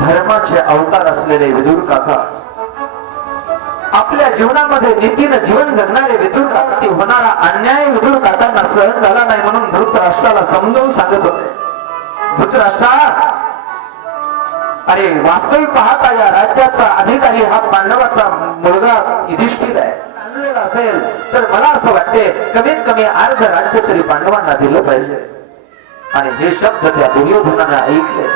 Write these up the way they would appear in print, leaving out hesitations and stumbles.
धर्माचे अवतार असलेले विदुर काका, आपल्या जीवनामध्ये नीतीनं जीवन जगणारे विदुर काका, ती होणारा अन्याय विदुर काकांना सहन झाला नाही म्हणून धृतराष्ट्राला समजावून सांगत होते. धृतराष्ट्रा, अरे वास्तविक पाहता या राज्याचा अधिकारी हा पांडवाचा मुलगा युधिष्ठिर आहे. असेल तर मला असं वाटते कमीत कमी अर्ध राज्य तरी पांडवांना दिलं पाहिजे. आणि हे शब्द त्या दुर्योधनाने ऐकले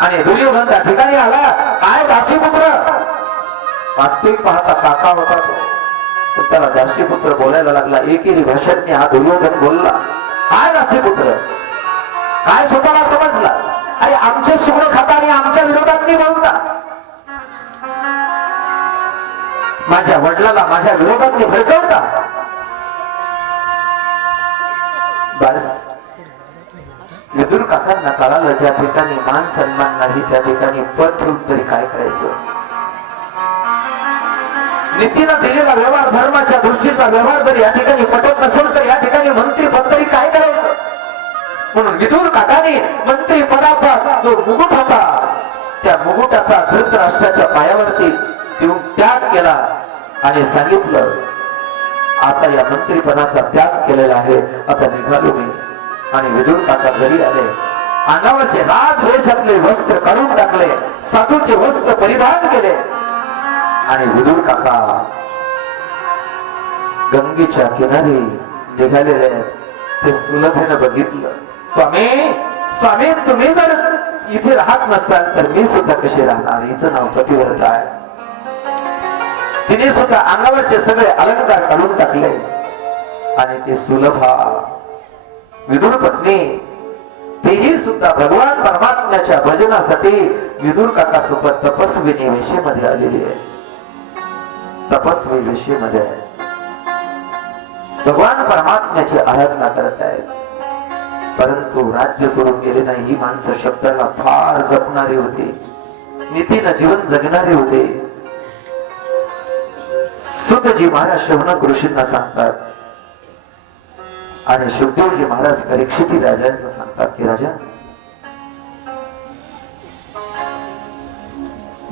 आणि दुर्योधन त्या ठिकाणी आला. काय दासीपुत्र? वास्तविक पाहता काका होता तो, त्याला दासीपुत्र बोलायला लागला. एकेरी भाषेत हा दुर्योधन बोलला. काय दासीपुत्र? काय स्वतःला समजला? अरे आमचे सुगड खाता आणि आमच्या विरोधात नाही बोलता. माझ्या वडिलाला माझ्या विरोधात भडकवता. बस विदुर काकांना कळालं, ज्या ठिकाणी मान सन्मान नाही त्या ठिकाणी पद ठेवून तरी काय करायचं. नीतीनं दिलेला व्यवहार, धर्माच्या दृष्टीचा व्यवहार जर या ठिकाणी पटत नसेल तर या ठिकाणी मंत्री पद तरी काय करायचं. म्हणून विदुर काकाने मंत्री पदाचा जो मुकुट होता त्या मुकुटाचा धृतराष्ट्राच्या पायावरती देऊन त्याग केला आणि सांगितलं, आता या मंत्रीपदाचा त्याग केलेला आहे, आता निघालो मी. आणि विदुर काका घरी आले. अंगावरचे राजवेशातले वस्त्र काढून टाकले, साधूचे वस्त्र परिधान केले आणि विदुर काका गंगेच्या किनारी निघालेले. ते सुलभेनं बघितलं. स्वामी, स्वामी, तुम्ही जर इथे राहत नसाल तर मी सुद्धा कशी राहणार. हिचं नाव पतिव्रता आहे. तिने सुद्धा अंगावरचे सगळे अलंकार काढून टाकले आणि ते सुलभा विदुर पत्नी तेही सुद्धा भगवान परमात्म्याच्या भजनासाठी विदुर काका सोबत तपस्विनी वेशेमध्ये आलेली आहे. तपस्वी वेशेमध्ये भगवान परमात्म्याची आराधना करत आहेत. परंतु राज्य सोडून गेले नाही. ही माणसं शब्दाला फार जपणारे होते, नीतीनं जीवन जगणारे होते. सुतजी महाराज शौनक ऋषींना सांगतात आणि शुद्धदेवजी महाराज परीक्षिती राजांना सांगतात की राजा,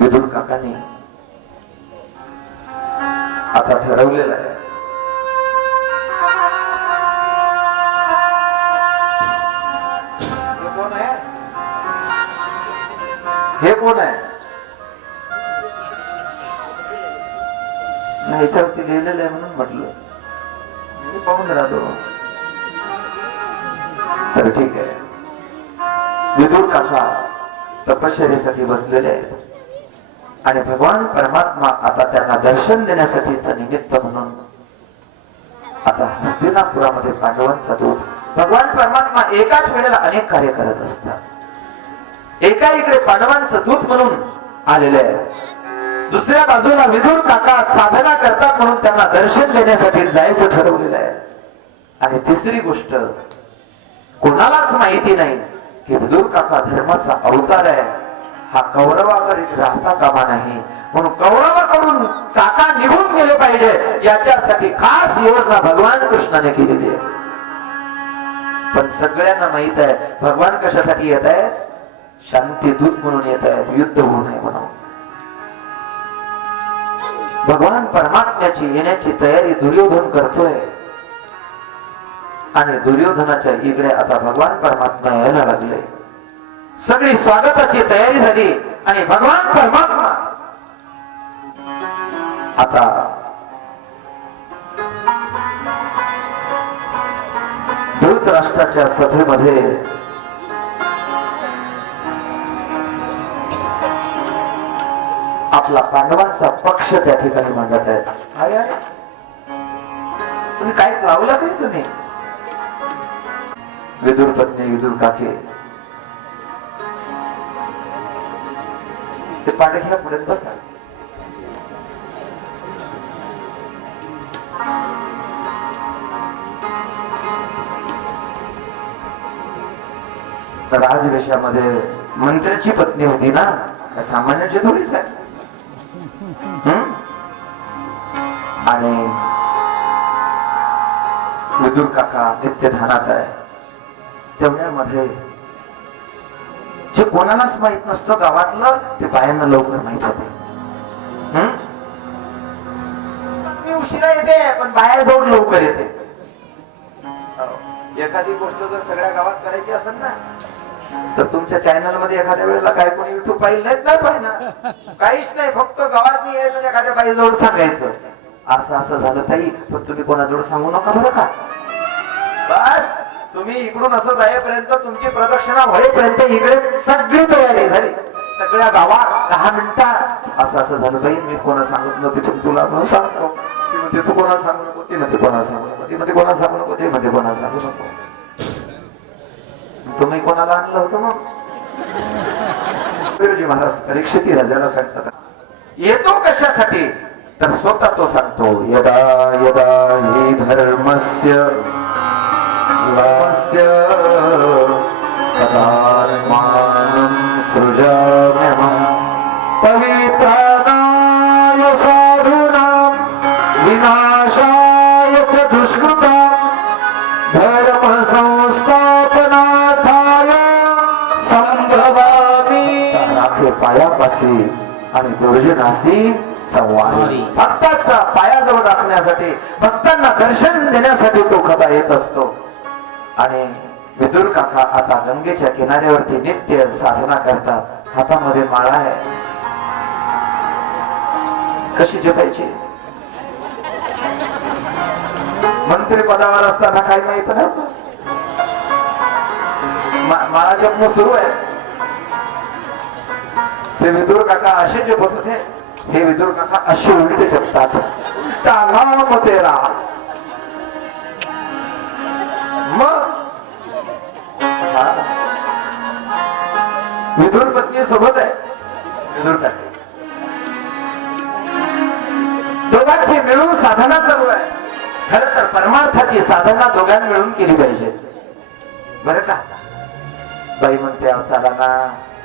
विदुर काकांनी आता ठरवलेलं आहे, हे कोण आहे? ह्याच्यावरती लिहिलेलं आहे म्हणून म्हटलं मी पाहून राहतो. तर ठीक आहे. विदुर काका तपश्चर्येसाठी बसलेले आहेत आणि भगवान परमात्मा आता त्यांना दर्शन देण्यासाठीच निमित्त म्हणून आता हस्तिनापुरामध्ये पांडवांचा दूत. भगवान परमात्मा एकाच वेळेला अनेक कार्य करत असतात. एका इकडे पांडवांचं दूत म्हणून आलेले आहे, दुसऱ्या बाजूला विदुर काका साधना करतात म्हणून त्यांना दर्शन देण्यासाठी जायचं ठरवलेलं आहे. आणि तिसरी गोष्ट कोणालाच माहिती नाही की विदुर काका धर्माचा अवतार आहे. हा कौरवाकडे राहता कामा नाही म्हणून कौरवाकडून काका निघून गेले पाहिजे याच्यासाठी खास योजना भगवान कृष्णाने केलेली आहे. पण सगळ्यांना माहित आहे भगवान कशासाठी येत आहेत? शांती दूत म्हणून येत आहेत, युद्ध होऊ नये म्हणून. भगवान परमात्म्याची येण्याची तयारी दुर्योधन करतोय आणि दुर्योधनाच्या इकडे आता भगवान परमात्मा यायला लागले. सगळी स्वागताची तयारी झाली आणि भगवान परमात्मा आता धृतराष्ट्राच्या सभेमध्ये आपला पांडवांचा पक्ष त्या ठिकाणी मांडत आहेत. अरे अरे तुम्ही काय लावलं काय? तुम्ही विदुर पत्नी विदुर काके ते पांडवांच्या पुढे बसणार. राजवेशामध्ये मंत्र्याची पत्नी होती ना, सामान्याची थोडीच आहे. आणि विदुर काका नित्य ध्यानात आहे. तेवढ्यामध्ये जे कोणालाच माहित नसतं गावातलं, ते बायांना लवकर माहित होते. मी उशिरा येते पण बाया जवळ लवकर येते. एखादी गोष्ट जर सगळ्या गावात करायची असेल ना, तर तुमच्या चॅनल मध्ये एखाद्या वेळेला काय कोणी युट्यूब पाहिलं नाही पाहिजे, काहीच नाही, फक्त गावात यायचं एखाद्या बाईजवळ सांगायचं असं असं झालं ताई, पण तुम्ही कोणाजवळ सांगू नका बरं का. बस तुम्ही इकडून असं जाईपर्यंत, तुमची प्रदक्षिणा होईपर्यंत इकडे सगळी तयारी झाली. सगळ्या गावात 10 मिनिटात असं असं झालं बाई, मी कोणा सांगत नव्हते पण तुला आपण सांगतो. ती म्हणते तू कोणा सांगू नको, ती म्हणते कोणा सांगू नको, ती म्हणते कोणा सांगू नको, ते म्हणते कोणा सांगू नको. तुम्ही कोणाला आणलं होतं मग? गुरुजी महाराज परीक्षित राजाला सांगतात, येतो कशासाठी, तर स्वतः तो सांगतो, यदा यदा हि धर्मस्य लास्य तदात्मानं सृजाम्यहं पवित्राणाय साधूनां विनाशाय च दुष्कृतां धर्म संस्थापनार्थाय संभवामि. राखे पायापाशी आणि दुर्जनासी संवारी. भक्ताचा पायाजवळ राखण्यासाठी, भक्तांना दर्शन देण्यासाठी तो कथा येत असतो. आणि विदुर काका आता गंगेच्या किनाऱ्यावरती नित्य साधना करतात. हातामध्ये माळा आहे, कशी जपायची? मंत्री पदावर असताना काय माहित नव्हतं, माळा जपणं सुरू आहे. ते विदुर काका असे जपत होते, हे विदुर काका असे उलटे जपतात. नाम तेरा. मग विदुर पत्नी सोबत आहे, विदुर काका दोघांची मिळून साधना चालू आहे. खरं तर परमार्थाची साधना दोघांनी मिळून केली पाहिजे बरं का. बाई म्हणते चला ना,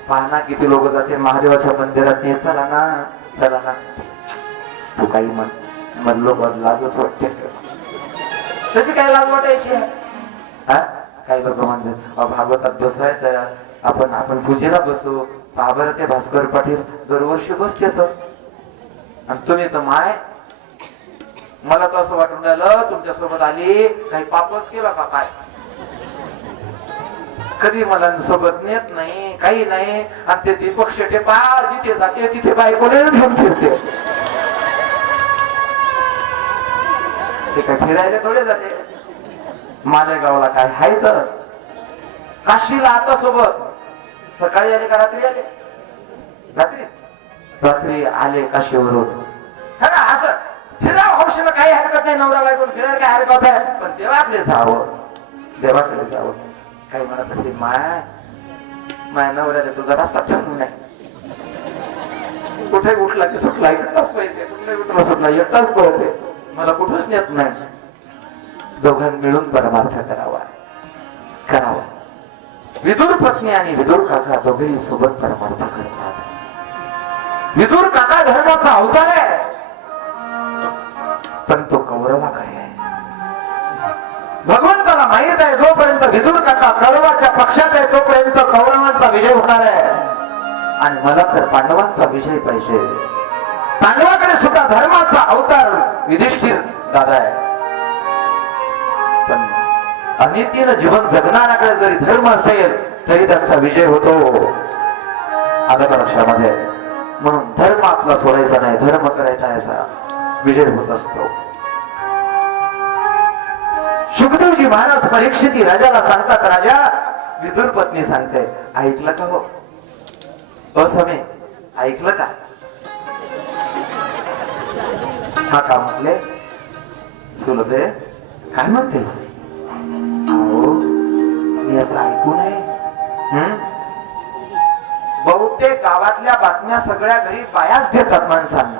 पाहना किती लोक जाते महादेवाच्या मंदिरात, नाही चला ना चला ना. तू काही म्हणलो लाजच वाटते, त्याची काय लाज वाटायची आहे? काही लोक म्हणतात भागवतात बसवायचं, आपण पूजेला बसू. पहा बरं ते भास्कर पाटील दरवर्षी बसतेत, आणि तुम्ही तर माय, मला तर असं वाटून राहिलं तुमच्या सोबत आली काही पापच केला का काय. कधी मला सोबत नेत नाही, काही नाही. आणि ते दीपक शेटे पहा जिथे जाते तिथे बायकोने घेऊन फिरते. ते काय फिरायला थोडे जाते. मालेगावला काय हाय तरच, काशीला आता सोबत सकाळी आले का रात्री आले? रात्री रात्री आले काशीवरून. खरं असं फिरा हौशीला काही हरकत नाही, नवरा बायको फिरायला काय हरकत आहे, पण देवाकडे जावं, देवाकडे जावं. काही म्हणत असेल माय नवऱ्याला तुझा रस्ता ठेवून नाही, कुठे उठला की सुटला एकटाच पळते, कुठे उठला सुटला एकटाच पळते, मला कुठंच नेत नाही. दोघांनी मिळून परमार्थ करावा. विदुर पत्नी आणि विदुर काका दोघेही सोबत परमार्थ करतात. विदुर काका धर्माचा अवतार आहे, पण तो कौरवाकडे आहे. भगवंताला माहित आहे जोपर्यंत विदुर काका कौरवाच्या पक्षात आहे तोपर्यंत कौरवांचा विजय होणार आहे. आणि मला तर पांडवांचा विजय पाहिजे. पांडवाकडे सुद्धा धर्माचा अवतार युधिष्ठिर दादा आहे, पण अनितीनं जीवन जगणाऱ्याकडे जरी धर्म असेल तरी त्यांचा विजय होतो. आलं का लक्षामध्ये? म्हणून धर्म आपला सोडायचा नाही, धर्म करायचा, याचा विजय होत असतो. सुखदेवजी महाराज परीक्षित राजाला सांगतात, राजा विदुर पत्नी सांगते, ऐकलं का हो? असमे ऐकलं का? हा का म्हटले? सुलभे काय म्हणतेस? अहो मी असं ऐकू नये. बहुतेक गावातल्या बातम्या सगळ्या घरी बायाच देतात माणसांना.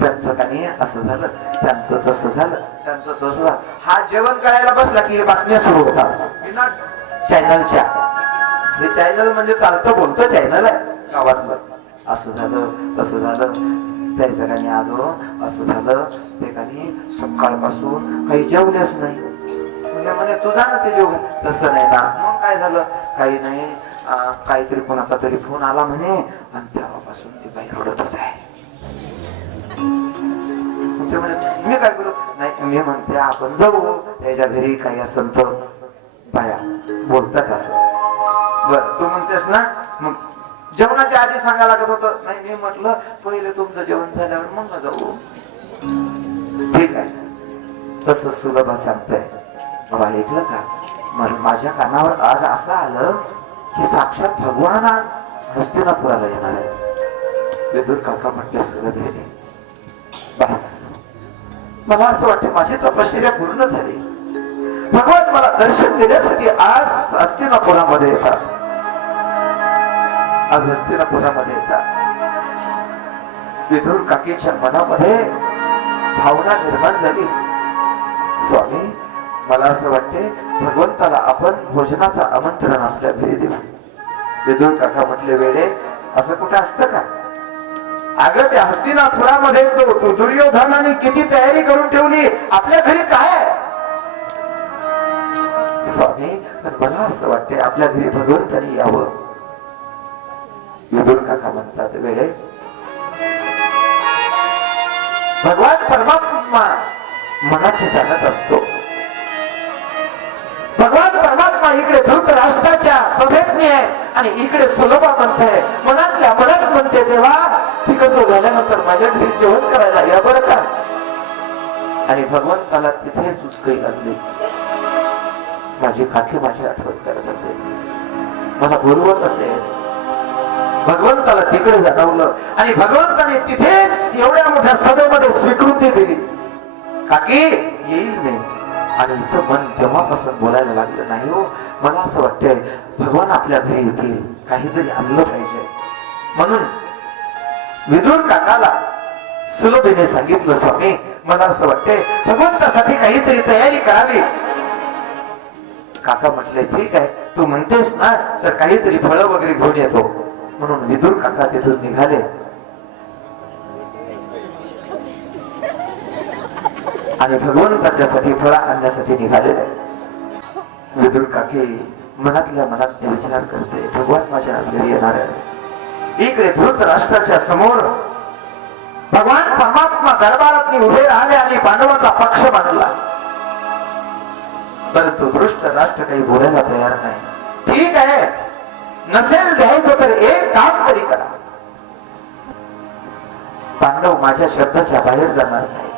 त्यांचं काही असं झालं, त्यांचं तसं झालं, त्यांचं असं झालं. हा जेवण करायला बसला की बातम्या सुरू होतात चॅनलच्या. हे चॅनल म्हणजे चालतं बोलतं चॅनल आहे गावातलं. असं झालं तसं झालं, त्याच्या काही आजो असं झालं, ते काही सकाळपासून काही जेवलेच नाही. म्हणजे म्हणे तुझा ना ते जेवण. तसं नाही ना. मग काय झालं? काही नाही. काहीतरी कोणाचा तरी फोन आला म्हणे आणि तेव्हापासून ती बाई रडतच आहे. ते म्हणे मी काय करू? नाही मी म्हणते आपण जाऊ त्याच्या घरी, काही असेल तर बाया बोलतात असं. बर तू म्हणतेस ना मग जेवणाच्या आधी सांगायला लागत होतं. नाही मी म्हटलं पहिले तुमचं जेवण झाल्यावर मग जाऊ. ठीक आहे तसं सुलभा सांगताय. बाबा ऐकलं का? मला माझ्या कानावर आज असं आलं की साक्षात भगवान हस्तिनापुराला येणार आहे. विदुर काका म्हटले सुलभेने बस मला असं वाटतं माझी तपश्चर्या पूर्ण झाली. भगवान मला दर्शन देण्यासाठी आज हस्तिनापुरामध्ये येतात. आज हस्तिनापुरामध्ये येतात. विदुर काकीच्या मनामध्ये भावना निर्माण झाली. स्वामी मला असं वाटते भगवंताला आपण भोजनाचं आमंत्रण आपल्या घरी देऊ. विदुर काका म्हटले वेडे असं कुठं असतं का? अगं त्या हस्तिनापुरामध्ये तो दुर्योधनाने किती तयारी करून ठेवली, आपल्या घरी काय आहे? स्वामी पण मला असं वाटते आपल्या घरी भगवंतानी यावं. विदुर काका म्हणतात वेळे भगवान परमात्मा मनाची जाणत असतो. भगवान परमात्मा इकडे धृतराष्ट्राच्या सभेतनी आहे आणि इकडे सुलभा म्हणते मनातल्या मनात म्हणते देवा तिकडचं झाल्यानंतर माझ्या घरी जेवण करायला या बरं का. आणि भगवंताला तिथे सुचकई लागली. माझी काकी माझी आठवण करत असेल, मला बोलवत असेल. भगवंताला तिकडे जाणवलं आणि भगवंताने तिथेच एवढ्या मोठ्या सभेमध्ये स्वीकृती दिली. काकी येईल मी. आणि हिचं मन तेव्हापासून बोलायला लागलं नाही हो मला असं वाटतंय भगवान आपल्या घरी येतील, काहीतरी आणलं पाहिजे. म्हणून विदुर काकाला सुलभेने सांगितलं स्वामी मला असं वाटतंय भगवंतासाठी काहीतरी तयारी करावी. काका म्हटले ठीक आहे तू म्हणतेस ना तर काहीतरी फळं वगैरे घेऊन येतो. म्हणून विदुर काका तिथून निघाले आणि भगवंताच्यासाठी फळं आणण्यासाठी निघाले. विदुर काके मनातल्या मनात विचार करते भगवान माझ्या आज घरी येणार आहे. इकडे धृतराष्ट्राच्या समोर भगवान परमात्मा दरबारात उभे राहिले आणि पांडवाचा पक्ष मांडला. परंतु दृष्ट राष्ट्र काही बोलायला तयार नाही. ठीक आहे नसेल द्यायचं तर एक काम तरी करा. पांडव माझ्या शब्दाच्या बाहेर जाणार नाही.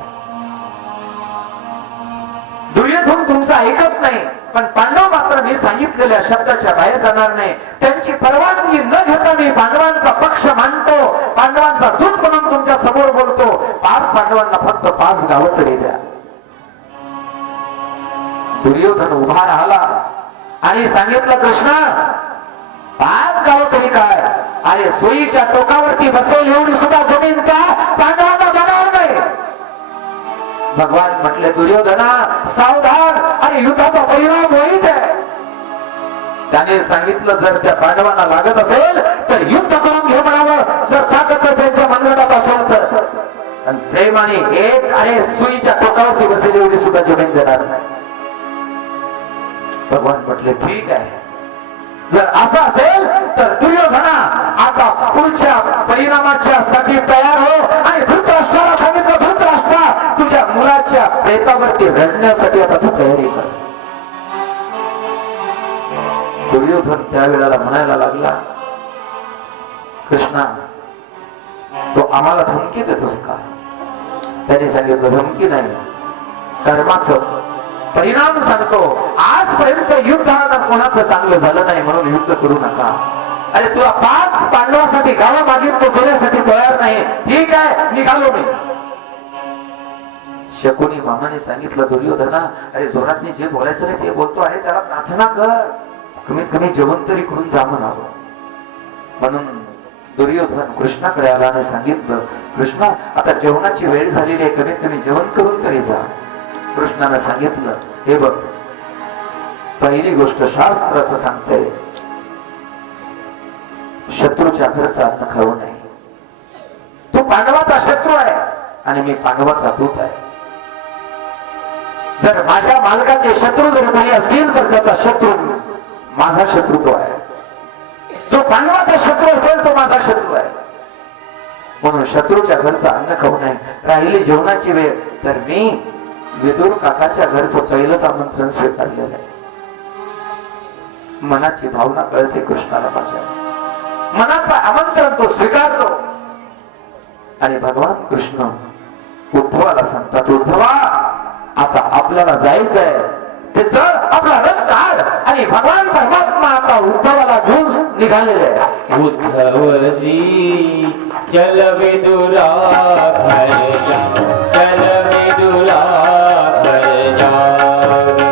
दुर्योधन तुमचं ऐकत नाही पण पांडव मात्र मी सांगितलेल्या शब्दाच्या बाहेर जाणार नाही. त्यांची परवानगी न घेता मी पांडवांचा पक्ष मांडतो, पांडवांचा दूत म्हणून तुमच्या समोर बोलतो. 5 पांडवांना फक्त 5 गावं तरी द्या. दुर्योधन उभा राहिला आणि सांगितलं कृष्णा 5 गाव तरी काय, अरे सोयीच्या टोकावरती बसेल एवढी सुद्धा जमीन का पांडवांना जाणार नाही. भगवान म्हटले दुर्योधना सावधान आणि युद्धाचा परिणाम वाईट आहे. त्याने सांगितलं जर त्या पांडवांना लागत असेल तर युद्ध करून घे म्हणावं, जर ताकद त्यांच्या मनगटात असेल तर. आणि प्रेमाने एक अरे सुईच्या टोकावरती बसेल एवढी सुद्धा जमीन देणार नाही. भगवान म्हटले ठीक आहे जर असं असेल तर दुर्योधना आता पुढच्या परिणामाच्या साठी तयार हो. आणि धृतराष्ट्राला सांगितलं धृतराष्ट्रा तुझ्या मुलाच्या प्रेतावरती रडण्यासाठी आता तू तयारी कर. दुर्योधन त्यावेळेला म्हणायला लागला कृष्णा तो आम्हाला धमकी देतोस का? त्याने सांगितलं धमकी नाही कर्माचं परिणाम सांगतो. आजपर्यंत युद्धात कोणाचं चांगलं झालं नाही म्हणून युद्ध करू नका. अरे तुला 5 पांडवासाठी गावा मागितलं देण्यासाठी तयार नाही. ठीक आहे निघालो मी. शकुनी मामाने सांगितलं दुर्योधना अरे जोरातने जे बोलायचं नाही ते बोलतो. अरे त्याला प्रार्थना कर कमीत कमी जेवण तरी करून जा म्हणावं. म्हणून दुर्योधन कृष्णाकडे आला आणि सांगितलं कृष्णा आता जेवणाची वेळ झालेली आहे कमीत कमी जेवण करून तरी जा. कृष्णाने सांगितलं हे बघ पहिली गोष्ट शास्त्र असं सांगतंय शत्रूच्या घरचा अन्न खाऊ नये. तो पांडवाचा शत्रू आहे आणि मी पांडवाचा दूत आहे. जर माझ्या मालकाचे शत्रू जर कोणी असतील तर त्याचा शत्रू माझा शत्रुत्व आहे. जो पांडवाचा शत्रू असेल तो माझा शत्रू आहे. म्हणून शत्रूच्या घरचं अन्न खाऊ नये. राहिली जेवणाची वेळ तर मी विदुर काकाच्या घरचं पहिलंच आमंत्रण स्वीकारलेलं आहे. मनाची भावना कळते कृष्णाला. माझ्या मनाचं आमंत्रण तो स्वीकारतो. आणि भगवान कृष्ण उद्धवाला सांगतात, उद्धवा आता आपल्याला जायचंय, ते जर आपला रथ काढ. आणि भगवान परमात्मा आता उद्धवाला घेऊन निघालेले आहे. उद्धवजी चल विदुरा घर जा, चल विदुरा घर जावे,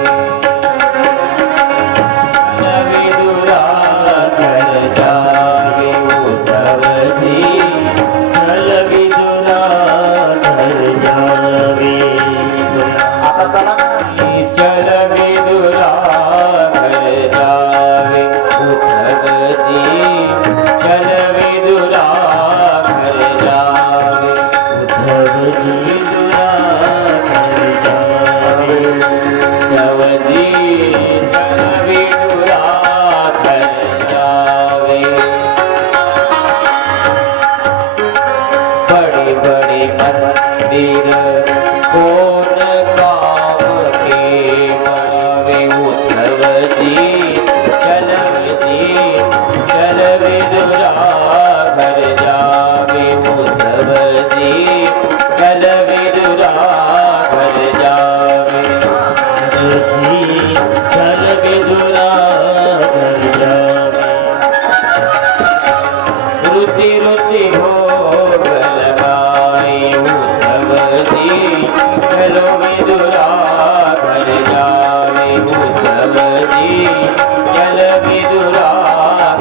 चल विदुरा घर जावे. उद्धवजी चल विदुरा घर जावे, आता चला चल विदुरा घर जावे. उद्धवजी चल विदुरा घर जावे, उद्धवजी विदुरा घर जावे. उद्धवजी चल विदुरा घर जावे. बड़े बड़े मंदिर कौन काम के गावे. उद्धवजी चल विदुरा घर जावे. उद्धवजी चल विदुरा घर जावे, उद्धवजी चल विदुरा घर जावे. रुचि रुचि भोग लगाए. उद्धवजी चलो विदुरा घर जावे. उद्धवजी चल विदुरा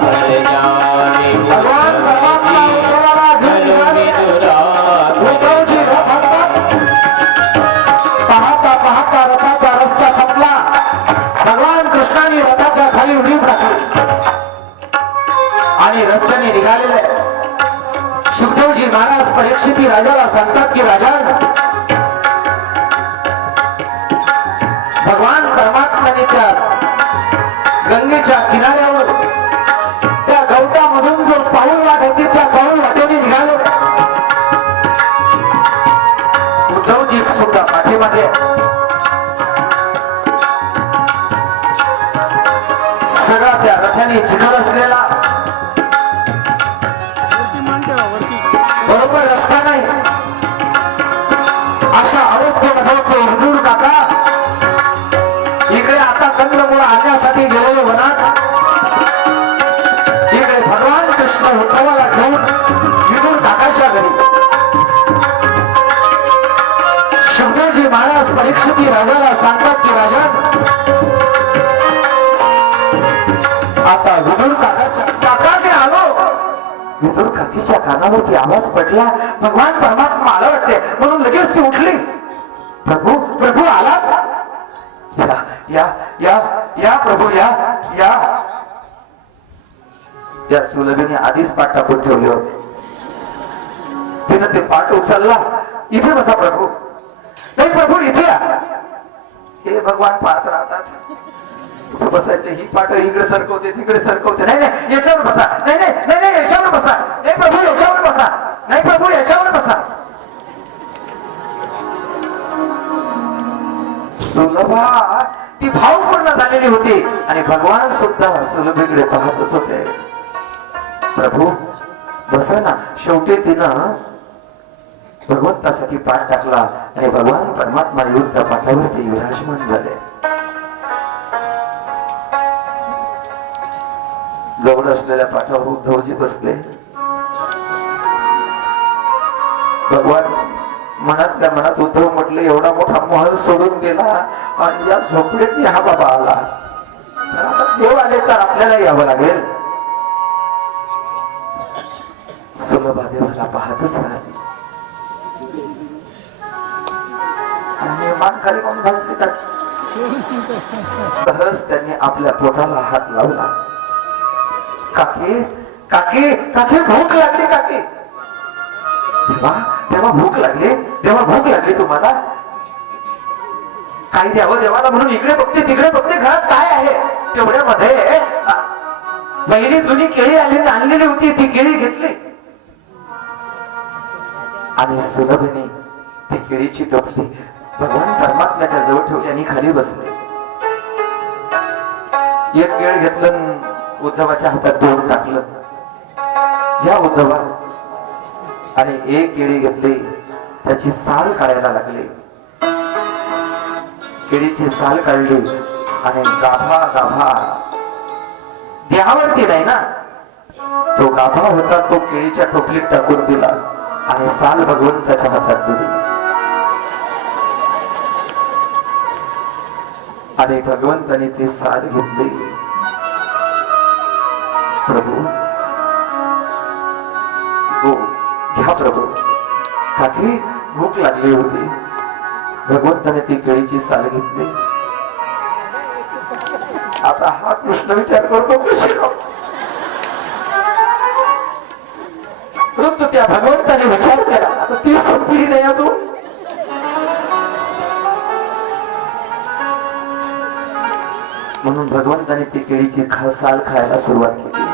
घर जावे. भगवान परमात्मा उद्धवाला घेऊन चलो विदुरा उद्धवजी रथ हातात. पाहता पाहता रथाचा रस्ता संपला. भगवान कृष्णाने रथाच्या खाली उडी टाकली आणि रस्त्याने निघालेले. शुद्धोजी महाराज परीक्षिती राजाला सांगतात की राजा, भगवान परमात्म्याने त्या गंगेच्या किनाऱ्यावर त्या गवतामधून जो पाऊल वाट होती त्या पाऊल वाटेने निघाले. उद्धवजी सुद्धा पाठीमागे. सगळा त्या रथाने चिखल असलेला, बरोबर रस्ता नाही अशा अवस्थेमध्ये ते विदुर काका इकडे आता कंदमुळं आणण्यासाठी गेलेले वनात. इकडे भगवान कृष्ण उद्धवाला घेऊन विदुर काकाच्या घरी. शुद्धोजी महाराज परीक्षिती राजाला सांगतात की राजा, आता विदुर काकाच्या काकाने आलो. विदुर काकीच्या कानावरती आवाज पडला. भगवान परमात्मा आला वाटते म्हणून लगेच ती उठली. प्रभू प्रभू आलात. या या या या प्रभू या या. या सुलभीने आधीच पाठ टाकून ठेवले होते. तिनं ते पाठ उचलला. इथे बसा प्रभू. नाही प्रभू इथे या. हे भगवान पाहत राहतात. कुठं बसायचं, ही पाठ इकडे सरकवते तिकडे सरकवते. नाही नाही याच्यावर बसा. नाही नाही नाही नाही याच्यावर बसा. नाही प्रभू याच्यावर बसा. नाही प्रभू याच्यावर बसा. सुलभा ती भावपूर्ण झालेली होती आणि भगवान सुद्धा सुलभीकडे पाहतच होते. प्रभू बसा ना. शेवटी तिनं भगवंतासाठी पाठ टाकला आणि भगवान परमात्मा येऊन त्या पाठावरती विराजमान झाले. जवळ असलेल्या पाठावर उद्धवजी बसले. भगवान मनातल्या मनात उद्धव म्हटले, एवढा मोठा महल सोडून गेला आणि या झोपडीत हा बाबा आला. तर आता देव आले तर आपल्याला यावं लागेल. सुलभा देवाला पाहतच राहिली आणि मान खाली कोण घालते का. सहज त्यांनी आपल्या पोटाला हात लावला. काकी काकी काकी भूक लागली काकी. देवा देवा भूक लागली. देवा भूक लागली तुम्हाला. काही द्यावं देवाला म्हणून इकडे बघते तिकडे बघते. घरात काय आहे तेवढ्यामध्ये पहिली जुनी केळी आणलेली होती, ती केळी घेतली आणि सुलभने ती केळीची टोपली भगवान परमात्म्याच्या जवळ ठेवली आणि खाली बसले. एक केळ घेतलं, उद्धवाच्या हातात देऊन टाकलं, घ्या उद्धवा. आणि एक केळी घेतली, त्याची साल काढायला लागले. केळीची साल काढली आणि गाभा गाभा देहावरती नाही ना, तो गाभा होता तो केळीच्या टोपलीत टाकून दिला आणि साल भगवंताच्या हातात दिली. आणि भगवंताने ती साल घेतली. प्रभू हो घ्या प्रभू. काकी भूक लागली होती. भगवंताने ती केळीची साल घेतली. आता हा कृष्ण विचार करतो कशी परंतु त्या भगवंताने विचार केला, आता ती संपली नाही अजून. म्हणून भगवंताने ती केळीची साल खायला सुरुवात केली.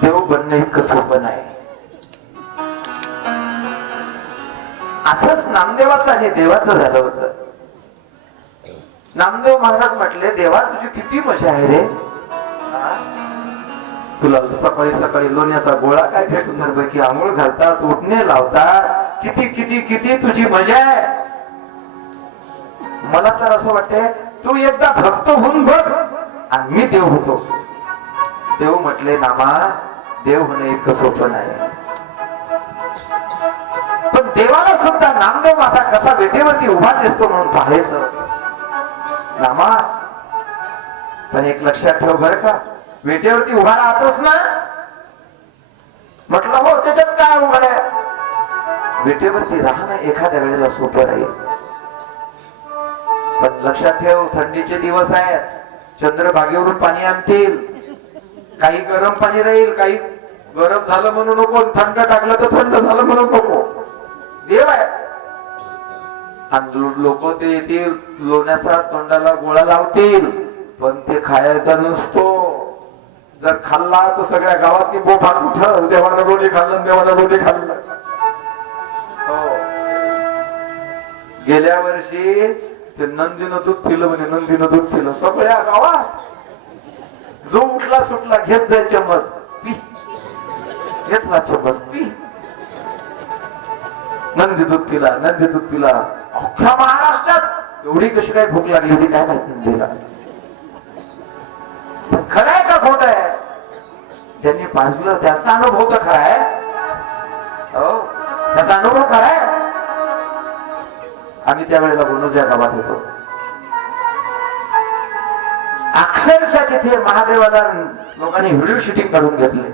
देव बनणं इतकं सोपं नाही. असंच नामदेवाचं आणि देवाचं झालं होतं. नामदेव महाराज म्हटले, देवा तुझी किती मजा आहे रे, तुला सकाळी सकाळी लोण्याचा गोळा काय सुंदर पैकी आंघोळ घालतात, उठणे लावतात, किती किती किती तुझी मजा आहे. मला तर असं वाटतंय तू एकदा भक्त होऊन बघ आणि मी देव होतो. देव म्हटले, नामा देव होणं इतकं सोपं नाही. पण देवाला सुद्धा नामदेव असा कसा बेटेवरती उभा दिसतो म्हणून पाहायचं. नामा पण एक लक्षात ठेव बरं का, बेटेवरती उभा राहतोस ना. म्हटलं हो, त्याच्यात काय उघड आहे. बेटेवरती राहणं एखाद्या वेळेला सोपं राहील, पण लक्षात ठेव थंडीचे दिवस आहेत. चंद्रभागेवरून पाणी आणतील, काही गरम पाणी राहील, काही गरम झालं म्हणू नको, थंड टाकलं तर थंड झालं म्हणू नको. देव आहे. आणि लोक ते येतील, लोण्याचा तोंडाला गोळा लावतील, पण ते खायचा नसतो. जर खाल्ला तर सगळ्या गावात बोफाट उठल, देवानं रोटी खाल्लं, देवानं रोटी खाल्लं. हो, गेल्या वर्षी ते नंदीनं दूध पिलं म्हणे, नंदीनं दूध पिलं. सगळ्या गावात जो उठला सुटला घेत जाय चमच, पी, घेतला चमच, पी. नंदी दूध पिला, नंदी दूध पिला. अख्ख्या महाराष्ट्रात एवढी कशी काय भूक लागली होती काय माहित नंदीला. खरं आहे का खोट आहे? ज्यांनी पाजलं त्याचा अनुभव तर खरा आहे. हो, त्याचा अनुभव खरा आहे. आम्ही त्यावेळेला बोनोज या गावात होतो. अक्षरशः तिथे महादेवाला लोकांनी व्हिडिओ शूटिंग काढून घेतले.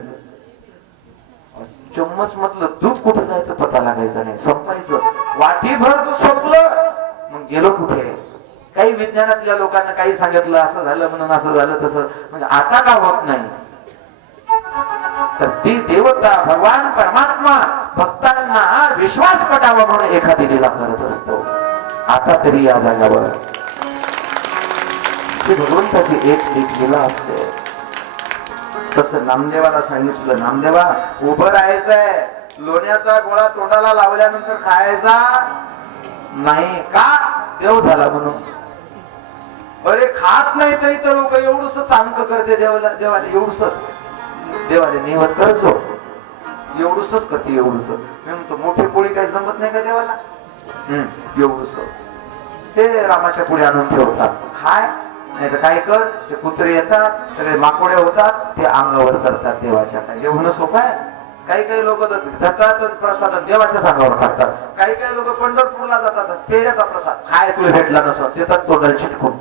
चम्मच मधलं दूध कुठं जायचं पता लागायचं नाही, संपायचं. वाटीभर दूध संपलं, मग गेलो कुठे. काही विज्ञानातल्या लोकांना काही सांगितलं, असं झालं म्हणून असं झालं तसं, म्हणजे आता का होत नाही. तर ती देवता भगवान परमात्मा भक्तांना विश्वास पटावा म्हणून एखादी लीला करत असतो. आता तरी या जागावर ती भगवंताची एक लीला असते. तसं नामदेवाला सांगितलं, नामदेवा उभं राहायचंय, लोण्याचा गोळा तोंडाला लावल्यानंतर खायचा नाही. का? देव झाला म्हणून. अरे खात नाही तरी तर लोक एवढूस चांक करते देवाला. देवाला एवढूस, देवाला निवत करतो एवढूसच करते, एवढूस. मी म्हणतो मोठी पोळी काही जमत नाही का देवाला. एवढूस ते रामाच्या पुढे आणून ठेवतात, खाय. नाही तर काय कर, ते कुत्रे येतात, सगळे माकोडे होतात, ते अंगावर चढतात देवाच्या. काय देव सोपं आहे? काही काही लोक जातात प्रसाद देवाच्याच अंगावर टाकतात. काही काही लोक पंढरपूरला जातात, पेढ्याचा प्रसाद खाय तुला भेटला नसत देतात तोंडाला चिटकून.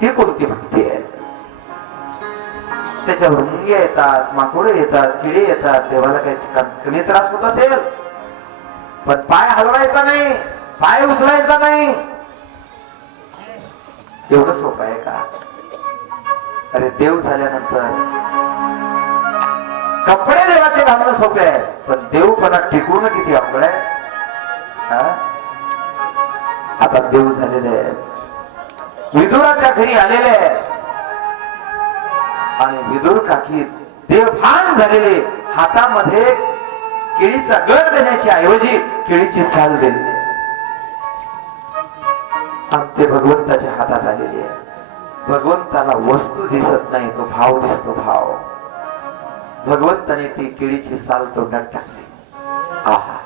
ही कोणती भक्ती आहे? त्याच्यावर मुंग्या येतात, माकोडे येतात, किडे येतात. देवाला काही कमी त्रास होत असेल, पण पाय हलवायचा नाही, पाय उचलायचा नाही. एवढं सोपं आहे का? अरे देव झाल्यानंतर कपडे देवाचे घालणं सोपे आहे, पण देवपणा टिकवणं किती अवघड आहे. आता देव झालेले आहेत, विदुराच्या घरी आलेले आहेत आणि विदुर काकी देवभान झालेले, हातामध्ये केळीचा गर देण्याच्या ऐवजी केळीची साल दिली आणि ते भगवंताच्या हातात आलेली आहे. भगवंताला वस्तू दिसत नाही, तो भाव दिसतो, भाव. भगवंताने ती केळीची साल तोंडात टाकली. आहा,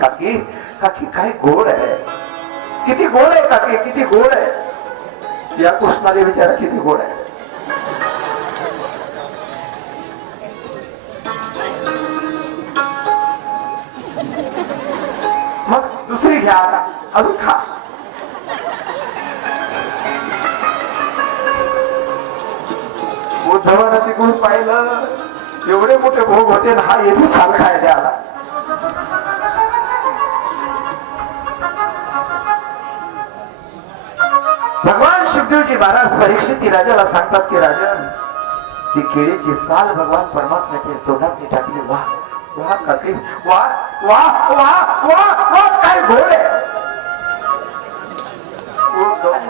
काकी काकी काय गोड आहे, किती गोड आहे काकी, किती गोड आहे. या कृष्णाला विचारा किती गोड आहे. मग दुसरी घ्या, अजून खा. उद्धवानं तिकडून पाहिलं, एवढे मोठे भोग होते ना, हा येथे साल खायला आला. भगवान शिवदेवजी महाराज परीक्षित राजाला सांगतात की राजन, ती केळीची साल भगवान परमात्म्याच्या तोंडात टाकली. वा वा काकी, वा वा वा वा वा, काय गोड आहे.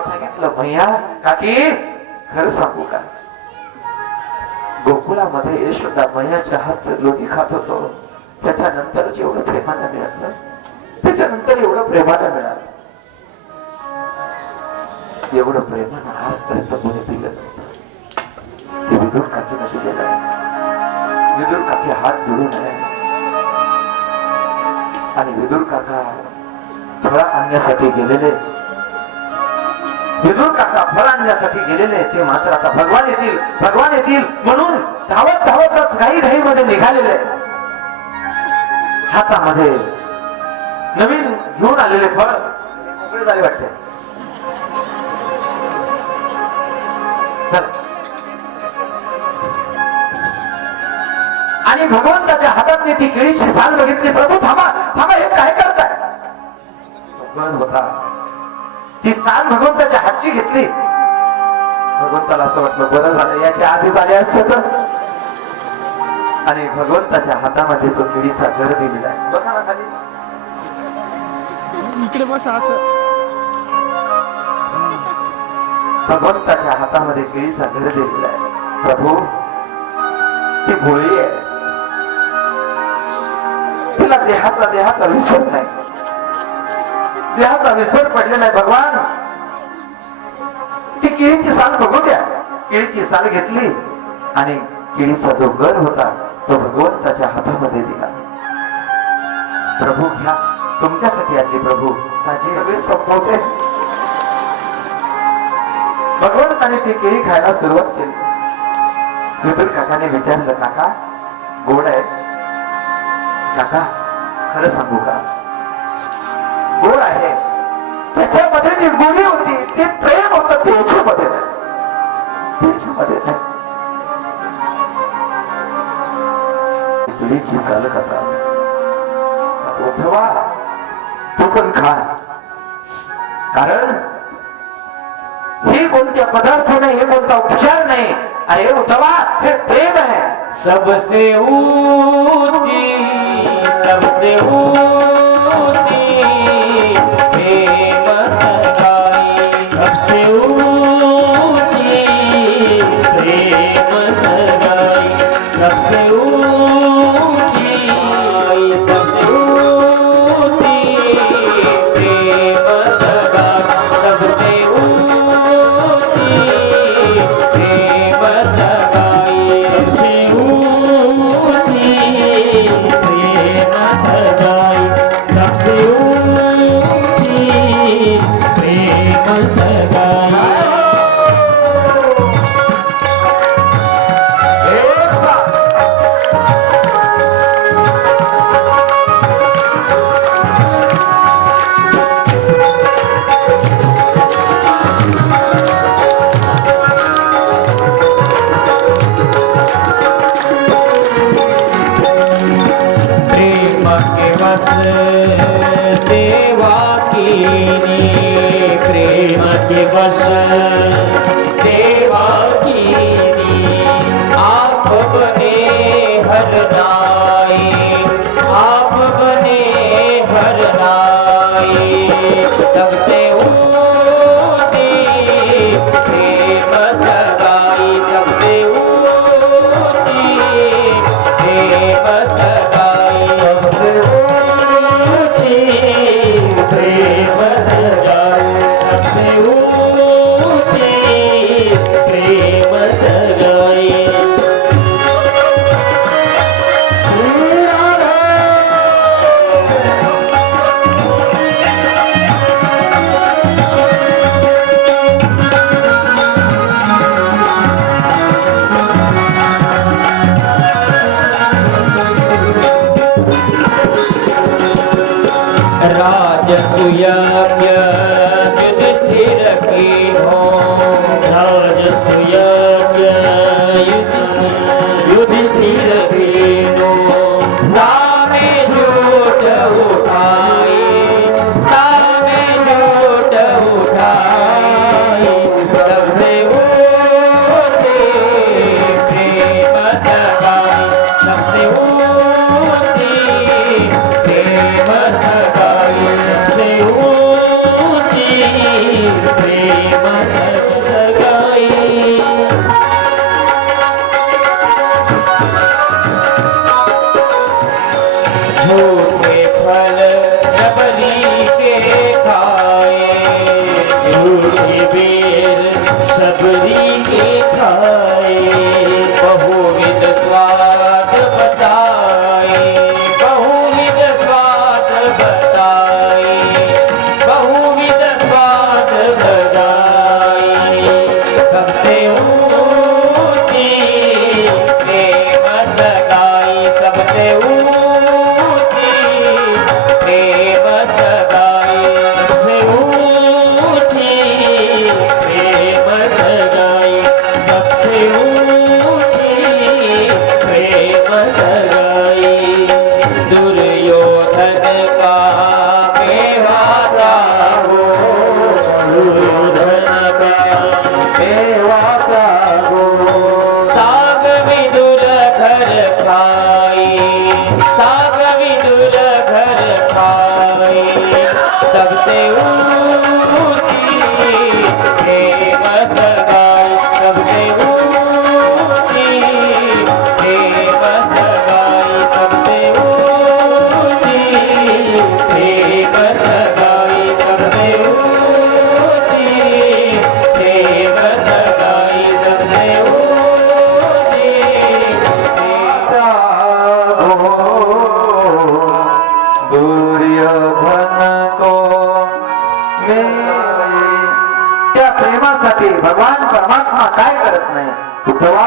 सांगितलं भैया काकी, खरं सांगू का, गोकुळामध्ये यशोदा मैयाच्या हातचं लोणी खात होतो, त्याच्यानंतर जेवढं प्रेमानं मिळालं, त्याच्यानंतर एवढं प्रेमानं मिळालं, एवढं प्रेमानं आजपर्यंत कोणी दिलं नव्हतं. ते विदुर काकीनं दिलेलं आहे. विदुर काकी हात जोडून आहे आणि विदुर काका फळ आणण्यासाठी गेलेले, विदुर काका फळ आणण्यासाठी गेलेले, ते मात्र आता भगवान येतील, भगवान येतील म्हणून धावत धावतच घाई घाई मध्ये निघालेले, हातामध्ये नवीन घेऊन आलेले फळ मोकळे झाले वाटते. चल, आणि भगवंताच्या हातात ती केळीची साल बघितली. प्रभू थांबा थांबा, हे काय करताय. होता ती साल भगवंताच्या हातची घेतली. भगवंताला असं वाटलं, बरं झालं याच्या आधीच आले असते तर. आणि भगवंताच्या हातामध्ये तो केळीचा घर दिलेला आहे. बसा ना खाली, इकडे बसा. असं भगवंताच्या हातामध्ये केळीचा घर दिलेला आहे. प्रभू, ती भोळी आहे, तिला देहाचा विसर नाही, देहाचा विसर पडलेला आहे. भगवान, ती केळीची साल बघू द्या. केळीची साल घेतली आणि केळीचा जो गर होता तो भगवंताच्या हातामध्ये दिला. प्रभू घ्या, तुमच्यासाठी आली प्रभू. ताजी सगळे संपवते. भगवंताने ती केळी खायला सुरुवात केली. विदुर काकाने विचारलं, काका गोड आहे. काका खरं सांगू का, गोड आहे. त्याच्यामध्ये जी गोडी होती ते प्रेम होतं, त्याच्यामध्ये नाही, त्याच्यामध्ये नाही. केळीची साल खाता उठवा, तू पण खा. कारण हे कोणत्या पदार्थ नाही, हे कोणता उपचार नाही. अरे उठवा, हे प्रेम आहे. सबसे ऊंची, सबसे ऊंची प्रेम सगाई, सबसे ऊंची प्रेम सगाई, सबसे ऊंची, सबसे ऊंची प्रेम सगाई, सबसे ऊंची प्रेम सगाई, सबसे ऊंची प्रेम सगाई, सबसे ऊंची प्रेम सगाई. एक साथ. प्रेम के वश सेवा कीनी, प्रेम के वश सेवा कीनी, आप बने हर नाई, आप बने हर नाई, सबसे ऊंची प्रेम सगाई सबसे ऊंची प्रेम सगाई सबसे ऊंची प्रेम सगाई सबसे ऊंची प्रेम सगाई राजसूयज्ञ युधिष्ठिर कीन्हो राजसूयज्ञ युधिष्ठिर कीन्हो नामे झूठ उठाई नामे झूठ उठाई सबसे ऊंची प्रेम सगाई सबसे ऊंची प्रेम सगाई सबसे ऊंची प्रेम सगाई झूठे फल शबरी के खाए झूठे बेर शबरी के खाए बहुविध स्वाद बताए बहुविध स्वाद बताए बहुविध स्वाद बताए सबसे ऊंची प्रेम सगाई सबसे ऊंची प्रेम सगाई सबसे ऊंची प्रेम सगाई सबसे ऊंची प्रेम सगाई दुर्योधन का मेवाता हो दुर्योधन का देवाचा गो साग विदुर घर खाई साग विदुर घर खाई सबसे ऊंची प्रेम सगाई सबसे ऊंची प्रेम सगाई सबसे ऊंची प्रेम सगाई सबसे ऊंची प्रेम सगाई सबसे ऊंची दुर्योधन को मेले. त्या प्रेमासाठी भगवान परमात्मा काय करत नाही उद्धवा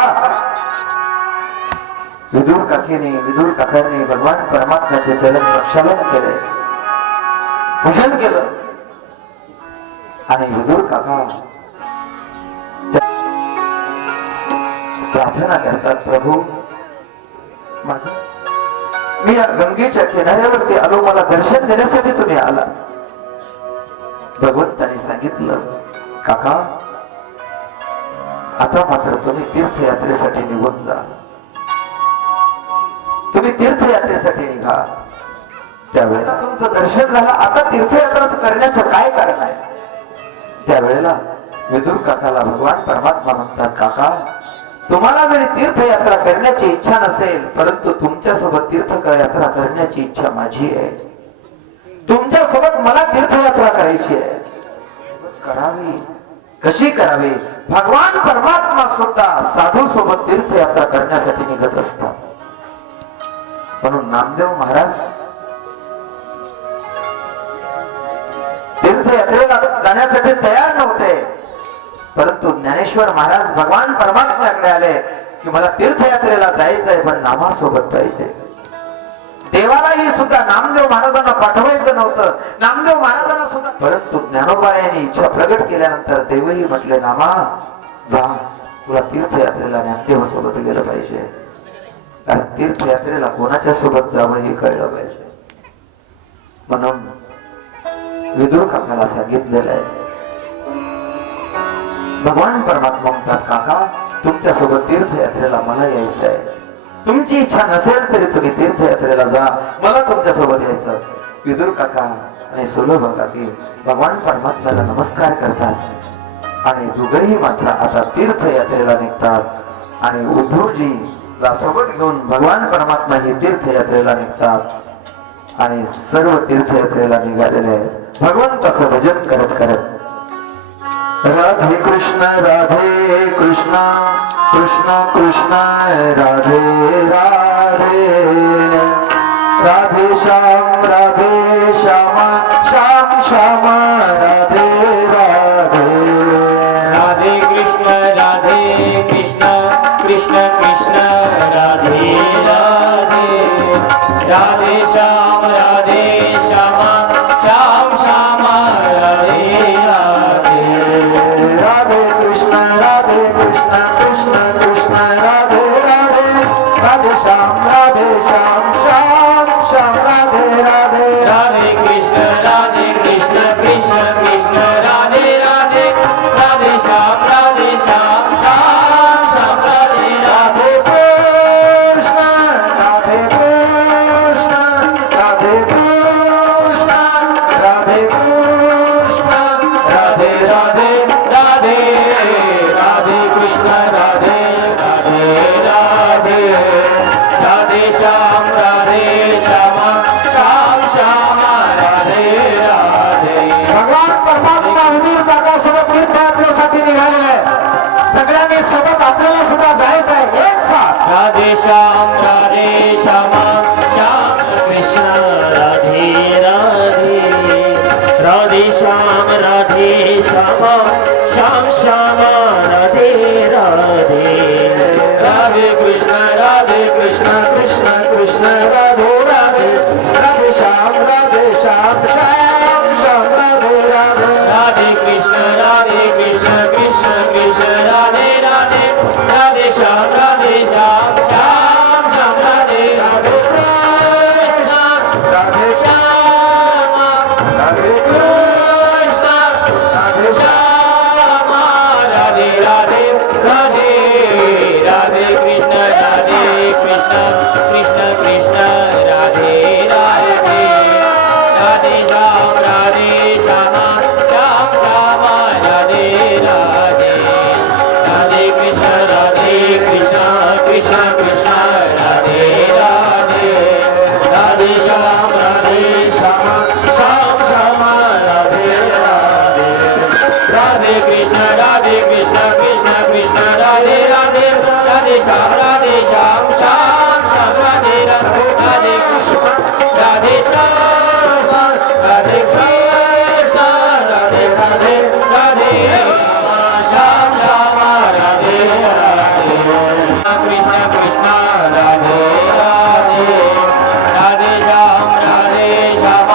विदुर काकांनी भगवान परमात्म्याचे चलन प्रक्षालन केले पूजन केलं आणि विदुर काका प्रार्थना करतात प्रभू माझं मी या गंगेच्या किनाऱ्यावरती आलो मला दर्शन देण्यासाठी तुम्ही आला भगवंताने सांगितलं काका आता मात्र तुम्ही तीर्थयात्रेसाठी निघून जा तुम्ही तीर्थयात्रेसाठी निघा त्यावेळेला तुमचं दर्शन झालं आता तीर्थयात्रा करण्याचं काय कारण आहे त्यावेळेला विदुर काकाला भगवान परमात्मा म्हणतात काका तुम्हाला जरी तीर्थयात्रा करण्याची इच्छा नसेल परंतु तुमच्या सोबत तीर्थयात्रा करण्याची इच्छा माझी आहे तुमच्या सोबत मला तीर्थयात्रा करायची आहे करावी कशी करावी भगवान परमात्मा सुद्धा साधू सोबत तीर्थयात्रा करण्यासाठी निघत असतात म्हणून नामदेव महाराज तीर्थयात्रेला जाण्यासाठी तयार नव्हते परंतु ज्ञानेश्वर महाराज भगवान परमात्म्याकडे आले की मला तीर्थयात्रेला जायचंय पण नामासोबत पाहिजे देवालाही सुद्धा नामदेव महाराजांना पाठवायचं नव्हतं नामदेव महाराजांना सुद्धा परंतु ज्ञानोबा यांनी इच्छा प्रगट केल्यानंतर देवही म्हटले नामा जा तुला तीर्थयात्रेला ज्ञानदेव सोबत गेलं पाहिजे कारण तीर्थयात्रेला कोणाच्या सोबत जावं हे कळलं पाहिजे म्हणून विदुर काकाला सांगितलेलं आहे भगवान परमात्मा म्हणतात काका तुमच्या सोबत तीर्थयात्रेला मला यायचं आहे तुमची इच्छा नसेल तरी तुम्ही तीर्थयात्रेला जा, मला तुमच्या सोबत यायचं. विदुर काका आणि सुलभ काकी भगवान परमात्म्याला नमस्कार करतात आणि दोघेही मात्र आता तीर्थयात्रेला निघतात आणि उद्धवजीला सोबत घेऊन भगवान परमात्मा ही तीर्थयात्रेला निघतात आणि सर्व तीर्थयात्रेला निघालेले आहेत भगवंताचं भजन करत करत. राधे कृष्ण कृष्ण कृष्ण राधे राधे, राधे श्याम श्याम श्याम राधे राधे. राधे कृष्ण कृष्ण कृष्ण राधे राधे, राधे श्याम श्याम श्याम राधे राधे. राधे कृष्ण कृष्ण कृष्ण राधे राधे, राधे श्याम श्याम श्याम राधे राधे. राधे कृष्ण कृष्ण कृष्ण राधे राधे, राधे श्याम श्याम श्याम राधे राधे. राधे कृष्ण राधे कृष्ण राधे कृष्ण राधे राधे. राधे राधे कृष्ण राधे राधे राधे, राधे श्याम श्याम श्याम राधे राधे. भगवान परमात्मा विदुर काकासोबत तीर्थयात्रेसाठी निघालेले आहे. सगळ्यांनी सोबत आपल्याला सुद्धा जायचं आहे एक साथ. राधे श्याम श्याम कृष्ण राधे राधे, राधे श्याम श्याम श्याम राधे राधे. राधे कृष्ण कृष्ण कृष्ण राधे राधे, राधे श्याम श्याम श्याम राधे राधे. राधे कृष्ण कृष्ण कृष्ण राधे राधे, राधे श्याम श्याम श्याम राधे राधे. राधे श्याम राधे कृष्ण राधे श्याम राधे राधे. राधे राधे कृष्ण कृष्ण कृष्ण राधे राधे, राधे श्याम श्याम श्याम राधे राधे. राधे कृष्ण कृष्ण कृष्ण राधे राधे, राधे श्याम श्याम श्याम राधे राधे. राधे कृष्ण कृष्ण कृष्ण राधे राधे, राधे श्याम श्याम राधे राधे. राधे कृष्ण राधे श्याम राधे कृष्ण राधे राधे, राधे श्याम राधे राधे. कृष्ण कृष्ण राधे राधे, राधे श्याम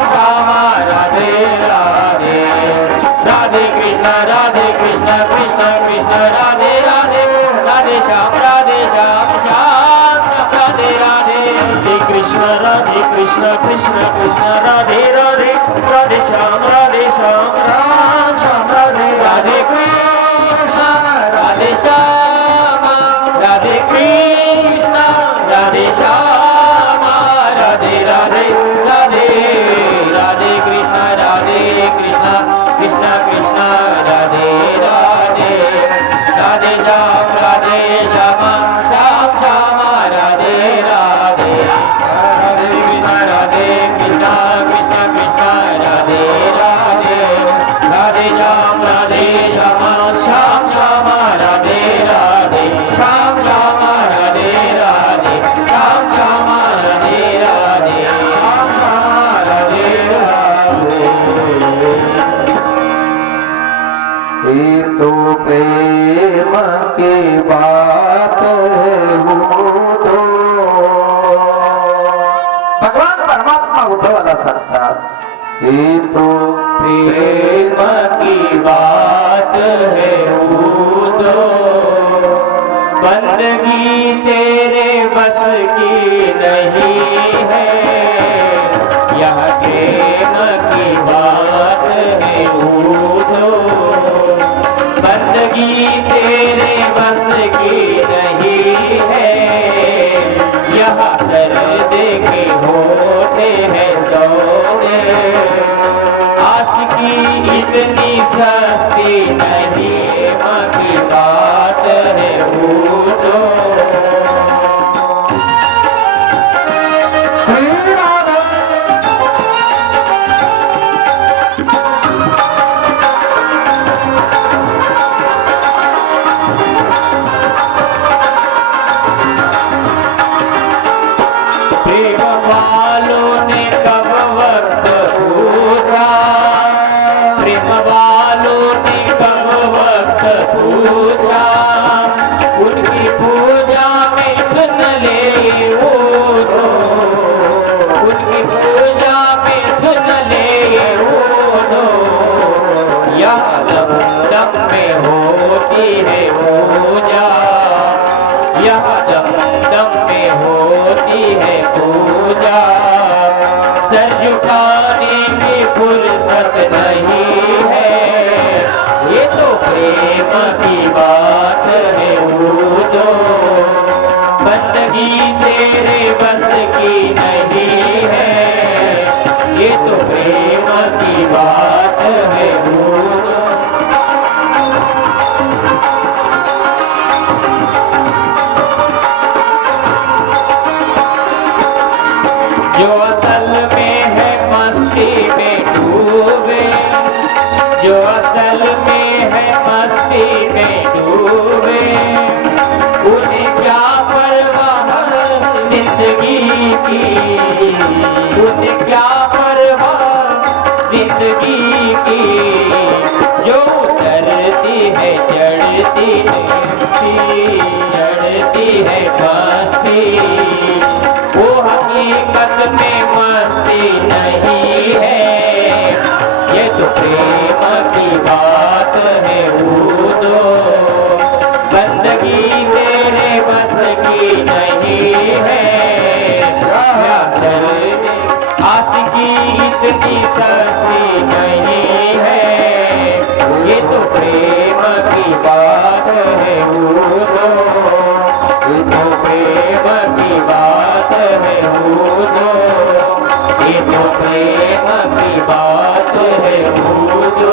श्याम राधे राधे. राधे कृष्ण कृष्ण कृष्ण राधे राधे, राधे श्याम श्याम राधे राधे. राधे कृष्ण कृष्ण कृष्ण राधे राधे, राधे श्याम श्याम राधे. राधे कृष्ण श्याम राधे कृष्ण राधे श्याम राधे राधे. राधे राधे कृष्ण कृष्ण कृष्ण राधे राधे, राधे श्याम श्याम राधे राधे. राधे कृष्ण कृष्ण कृष्ण राधे राधे, राधे श्याम श्याम राधे राधे. श्याम राधे राधे, श्याम राधे राधे, श्याम राधे राधे. ये तो प्रेम की बात है वो तो. भगवान परमात्मा उद्धवाला सांगतात ये तो प्रेम की बात है उदो, बंदगी तेरे बस की नहीं है. यह प्रेम की बात है उदो, बंदगी तेरे बस की नहीं है. इतनी सस्ती नहीं मकी बात है भूलो श्री राधा प्रेम वालों ने कब वक्त पूछा प्रेम वालों ने कब वक्त पूछा उनकी पूजा में सुन ले वो दो उनकी पूजा में सुन ले वो दो यह दम दम में होती है पूजा यह दम दम में होती है पूजा सर झुकाने की फुर्सत नहीं है ये तो प्रेम की बात है दो बंदगी तेरे बस की नहीं है ये तो प्रेम की बात है जो असल में है मस्ती में डूबे जो असल में है मस्ती में डूबे उन्हें क्या परवाह जिंदगी की उन्हें क्या परवाह जिंदगी की जो उतरती है चढ़ती है मस्ती वो हकीकत में मस्ती नहीं है ये तो प्रेम की बात है दो बंदगी तेरे बस की नहीं है आशिकी इतनी सस्ती नहीं है ये तो प्रेम की बात है दो ये तो प्रेम की बात है दो ये तो प्रेम की बात है दो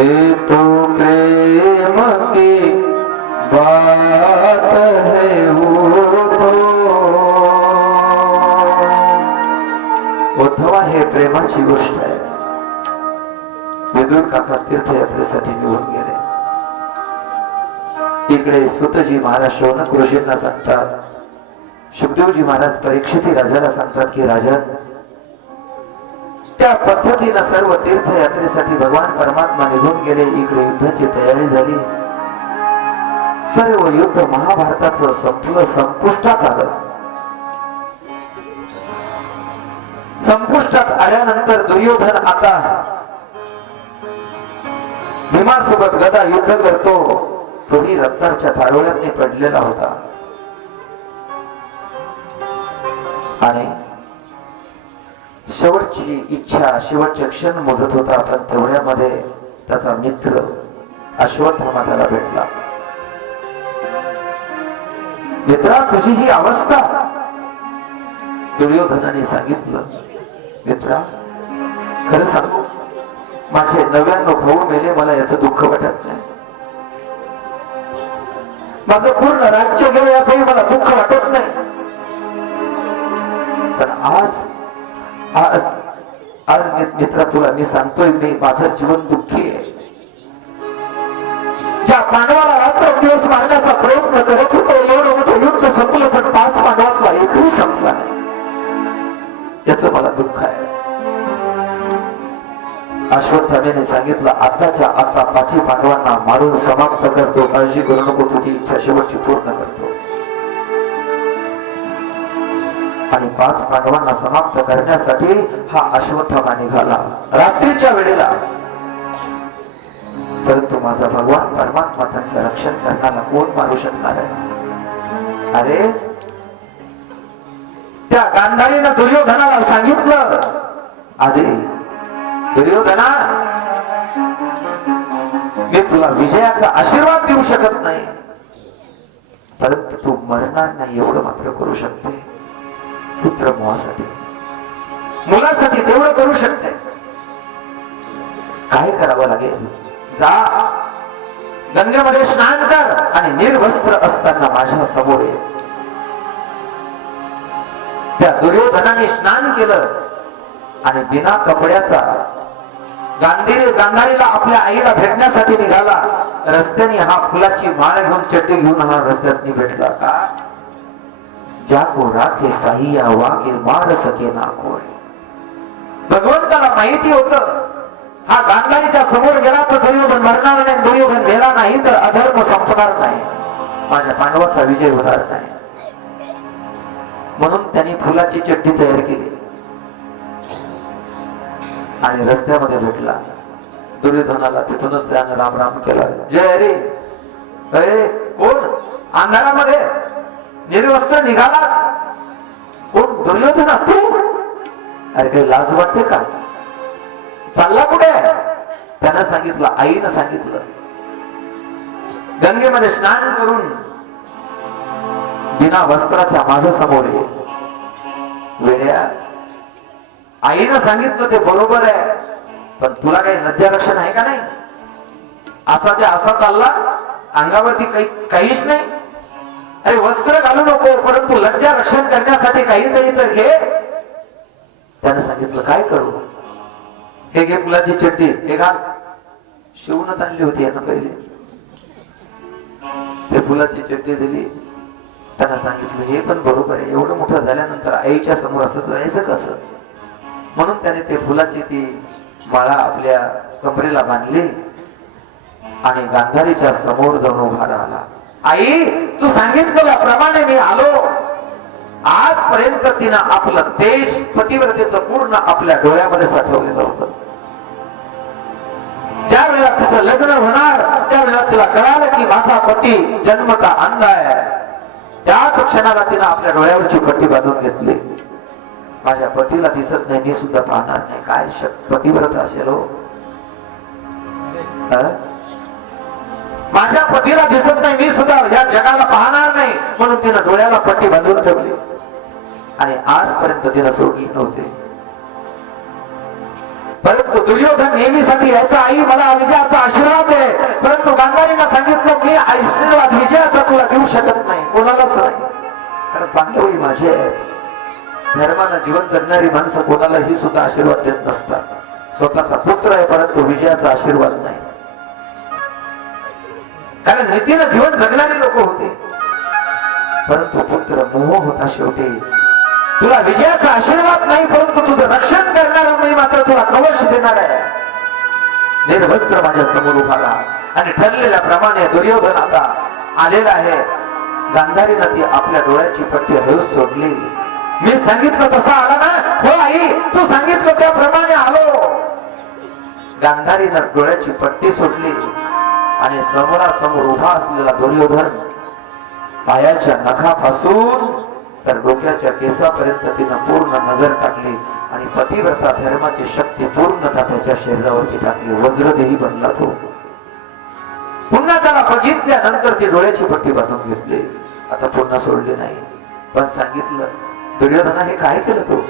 ये तो प्रेम की बात है उद्धवा हे प्रेमाची गोष्ट आहे विदुर काका तीर्थयात्रेसाठी निघून गेले इकडे सुतजी महाराज शौनक ऋषींना सांगतात शुकदेवजी महाराज परीक्षिती राजाला सांगतात की राजा त्या पद्धतीने सर्व तीर्थयात्रेसाठी भगवान परमात्मा निघून गेले इकडे युद्धाची तयारी झाली सर्व युद्ध महाभारताचं संपलं संपुष्टात आलं संपुष्टात आल्यानंतर दुर्योधन आता भीमासोबत गदा युद्ध करतो तोही रक्ताच्या थारोळ्यात पडलेला होता आणि शेवटची इच्छा शेवटचे क्षण मोजत होता पण तेवढ्यामध्ये त्याचा मित्र अश्वत्थामा त्याला भेटला मित्रा तुझी ही अवस्था दुर्योधनाने सांगितलं मित्रा खरं सांगू माझे 99 भाऊ मेले मला याचं दुःख वाटत नाही माझं पूर्ण राज्य गेलं याचंही मला दुःख वाटत नाही पण आज मित्रा तुला मी सांगतोय मी माझं जीवन दुःखी आहे ज्या पांडवाला रात्र दिवस मारण्याचा प्रयत्न करत होतो एवढं मोठं युद्ध संपलं पण 5 पांडवातला एकही संपला नाही याचं मला दुःख आहे अश्वत्थामेने सांगितलं आताच्या आता 5 पांडवांना मारून समाप्त करतो काळजी करू नको तुझी इच्छा शेवटची पूर्ण करतो आणि 5 पांडवांना समाप्त करण्यासाठी हा अश्वत्थामा निघाला रात्रीच्या वेळेला परंतु माझा भगवान परमात्मा त्यांचं रक्षण करण्याला कोण मारू शकणार आहे अरे त्या गांधारीनं दुर्योधनाला सांगितलं आधी दुर्योधना मी तुला विजयाचा आशीर्वाद देऊ शकत नाही परंतु तू मरणार नाही एवढं मात्र करू शकते पुत्र मोहासाठी मुलासाठी तेवढं करू शकते. काय करावं लागेल? जा गंगेमध्ये स्नान कर आणि निर्वस्त्र असताना माझ्या समोर ये. त्या दुर्योधनाने स्नान केलं आणि बिना कपड्याचा गांधारीला आपल्या आईला भेटण्यासाठी निघाला. रस्त्याने हा फुलाची माळ घेऊन चड्डी घेऊन हा रस्त्यात भेटला. का जाको राखे साहिया वाके मार सके ना कोय. भगवंताला माहिती होतं हा गांधारीच्या समोर गेला तर दुर्योधन मरणार नाही, दुर्योधन गेला नाही तर अधर्म संपणार नाही, माझ्या पांडवाचा विजय होणार नाही. म्हणून त्यांनी फुलाची चड्डी तयार केली आणि रस्त्यामध्ये भेटला. दुर्योधनाला तिथूनच त्यानं राम राम केला. जय रे, अरे कोण अंधारामध्ये निर्वस्त्र निघालास? कोण? दुर्योधना तू? अरे काही लाज वाटते का? चालला कुठे? त्यानं सांगितलं, आईनं सांगितलं गंगेमध्ये स्नान करून बिना वस्त्राच्या माझ्या समोर ये. वेड्या, आईनं सांगितलं ते बरोबर आहे, पण तुला काही लज्जा लक्षण आहे का नाही? असाच्या असा चालला, अंगावरती काहीच नाही. अरे वस्त्र घालू नको, परंतु लज्जा रक्षण करण्यासाठी काहीतरी तर घे. त्यानं सांगितलं काय करू? हे घे फुलाची चड्डी, हे घाल. शिवूनच आणली होती यानं पहिले. ते फुलाची चड्डी दिली. त्यांना सांगितलं हे पण बरोबर आहे, एवढं मोठं झाल्यानंतर आईच्या समोर असं जायचं कसं? म्हणून त्याने ते फुलाची ती माळा आपल्या कमरेला बांधली आणि गांधारीच्या समोर जाऊन उभा राहिला. आई, तू सांगितल्याप्रमाणे मी आलो. आजपर्यंत तिनं आपलं तेज पतिव्रतेचं पूर्ण आपल्या डोळ्यामध्ये साठवलेलं होतं. ज्या वेळेला तिचं लग्न होणार त्यावेळेला तिला कळालं की माझा पती जन्मता अंध आहे. त्याच क्षणाला तिनं आपल्या डोळ्यावरची पट्टी बांधून घेतली. माझ्या पतीला दिसत नाही, मी सुद्धा पाहणार नाही. काय पतिव्रत असेल हो? माझ्या पतीला दिसत नाही, मी सुद्धा या जगाला पाहणार नाही, म्हणून तिनं डोळ्याला पट्टी बांधून ठेवली आणि आजपर्यंत तिला सोडली नव्हते. परंतु दुर्योधन नेहमीसाठी यायचा, आई मला विजयाचा आशीर्वाद दे. परंतु गांधारीनं सांगितलं मी आशीर्वाद विजयाचा तुला देऊ शकत नाही, कोणालाच नाही. कारण पांडवही माझे आहेत. धर्मानं जीवन जगणारी माणसं कोणालाही सुद्धा आशीर्वाद देत नसतात. स्वतःचा पुत्र आहे परंतु विजयाचा आशीर्वाद नाही. कारण नीतीनं जीवन जगणारी लोक होते, परंतु पुत्र मोह होता. शेवटी तुला विजयाचा आशीर्वाद नाही, परंतु तुझं रक्षण करणारा मी मात्र तुला कवच देणार आहे. निर्वस्त्र माझ्या समोर उभा राहा. आणि ठरलेल्या प्रमाणे दुर्योधन आता आलेला आहे. गांधारीनं ती आपल्या डोळ्याची पट्टी हळूच सोडली. मी सांगितलं तसं आला ना? हो आई, तू सांगितलं त्याप्रमाणे आलो. गांधारीनं डोळ्याची पट्टी सोडली आणि समोरासमोर उभा असलेला दुर्योधन पायाच्या नखापासून तर डोक्याच्या केसापर्यंत तिनं पूर्ण नजर टाकली आणि पतिव्रता धर्माची शक्ती पूर्णतः त्याच्या शरीरावरची टाकली. वज्रदेही बनला तो. पुन्हा त्याला बघितल्यानंतर ती डोळ्याची पट्टी बांधून घेतली. आता पुन्हा सोडली नाही, पण सांगितलं दुर्योधना हे काय केलं तू?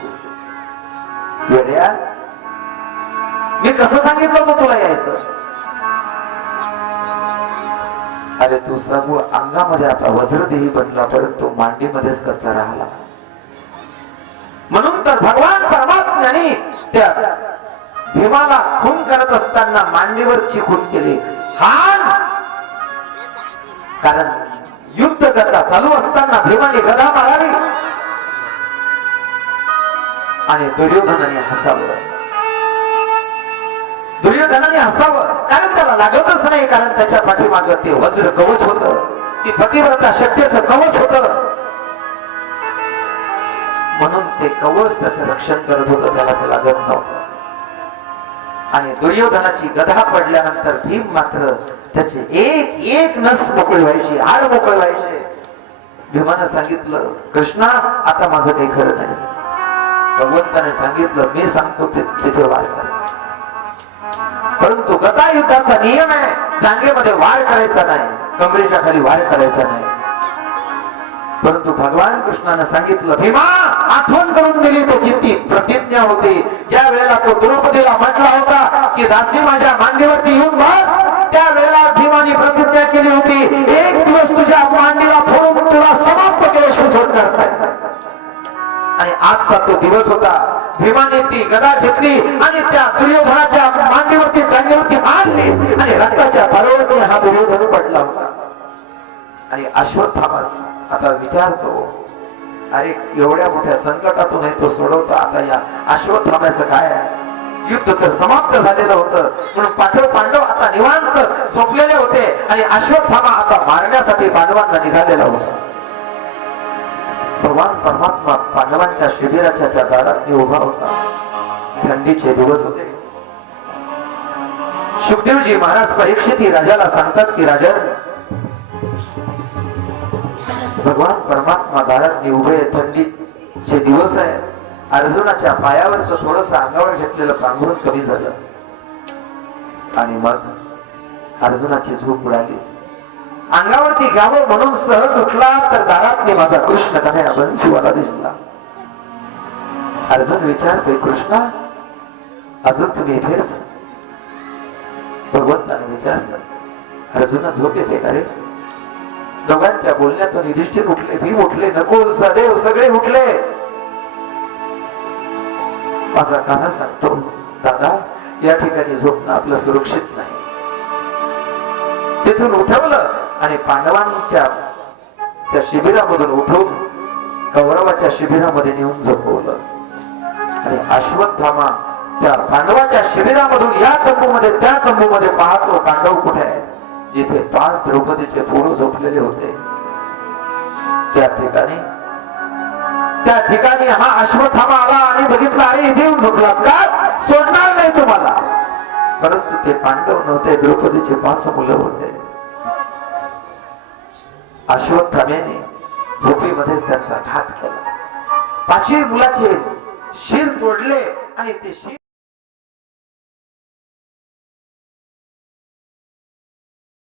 वेड्या, मी कसं सांगितलं होतं तुला यायचं? अरे तू सर्व अंगामध्ये आता वज्रदेही बनला, परंतु मांडीमध्येच कच्चा राहिला. म्हणून तर भगवान परमात्म्याने त्या भीमाला खून करत असताना मांडीवरची खून केली. हान, कारण युद्ध गदा चालू असताना भीमाने गदा मारावी आणि दुर्योधनाने हसावं. दुर्योधनाने हसावं कारण त्याला लागतच नाही, कारण त्याच्या पाठीमागे ते वज्र कवच होतं, ती पतिव्रता शक्तीचं कवच होतं. म्हणून ते कवच त्याचं रक्षण करत होतं, त्याला ते लागत नव्हतं. आणि दुर्योधनाची गदा पडल्यानंतर भीम मात्र त्याचे एक एक नस मोकळी व्हायची, हाड मोकळे व्हायचे. भीमानं सांगितलं कृष्णा आता माझं काही खरं नाही. भगवंताने सांगितलं मी सांगतो तिथे वार कर. परंतु गदा युद्धाचा नियम आहे, जांगेमध्ये वार करायचा नाही, कमरेच्या खाली वार करायचा नाही. परंतु भगवान कृष्णाने सांगितलं, भीमा आठवण करून दिली त्याची ती प्रतिज्ञा होती. ज्या वेळेला तो द्रौपदीला म्हटला होता की दासी माझ्या मांडीवरती येऊन बस, त्या वेळेला भीमाने प्रतिज्ञा केली होती, एक दिवस तुझ्या मांडीला फोडून तुला समाप्त केल्याशिवाय सोडणार नाही. आणि आजचा तो दिवस होता. भीमाने ती गदा घेतली आणि त्या दुर्योधनाच्या मांडीवरती जागेवरती मारली आणि रक्ताच्या धारेने हा दुर्योधन पडला होता. आणि अश्वत्थामास आता विचारतो, अरे एवढ्या मोठ्या संकटातून तो सोडवतो, आता या अश्वत्थामाचं काय? युद्ध तर समाप्त झालेलं होतं, म्हणून पांडव आता निवांत झोपलेले होते आणि अश्वत्थामा आता मारण्यासाठी पांडवांना निघालेला होता. भगवान परमात्मा पांडवांच्या शिबिराच्या त्या दारात उभा होता. थंडीचे दिवस होते. शुकदेवजी महाराज परीक्षित राजाला सांगतात की राजा, भगवान परमात्मा दारात उभे, थंडीचे दिवस आहे. अर्जुनाच्या पायावर थोडस अंगावर घेतलेलं पांघरून कमी झालं आणि मग अर्जुनाची झोप उडाली. अंगावरती घ्यावं म्हणून सहज उठला तर दारात माझा कृष्ण कन्हैया बन्सीवाला दिसला. अर्जुन विचारतोय, कृष्णा अजून तुम्ही इथेच? भगवंताने विचारलं, अर्जुना झोप येते का रे? दोघांच्या बोलण्यातून युधिष्ठिर उठले, भीम उठले, नकुल सहदेव सगळे उठले. माझा कान्हा सांगतो, दादा या ठिकाणी झोपणं आपलं सुरक्षित नाही. तिथून उठवलं आणि पांडवांच्या त्या शिबिरामधून उठवून कौरवाच्या शिबिरामध्ये नेऊन झोपवलं. आणि अश्वत्थामा त्या पांडवाच्या शिबिरामधून या तंबूमध्ये त्या तंबूमध्ये पाहतो, पांडव कुठे आहे? जिथे 5 द्रौपदीचे पोरं झोपलेले होते त्या ठिकाणी हा अश्वत्थामा आला आणि बघितला, अरे इथे येऊन झोपलात का? सोडणार नाही तुम्हाला. परंतु ते पांडव नव्हते, द्रौपदीचे 5 मुलं होते. अश्वत्थाम्याने झोपेमध्येच त्यांचा घात केला. 5 मुलाचे शिर तोडले आणि ते शिर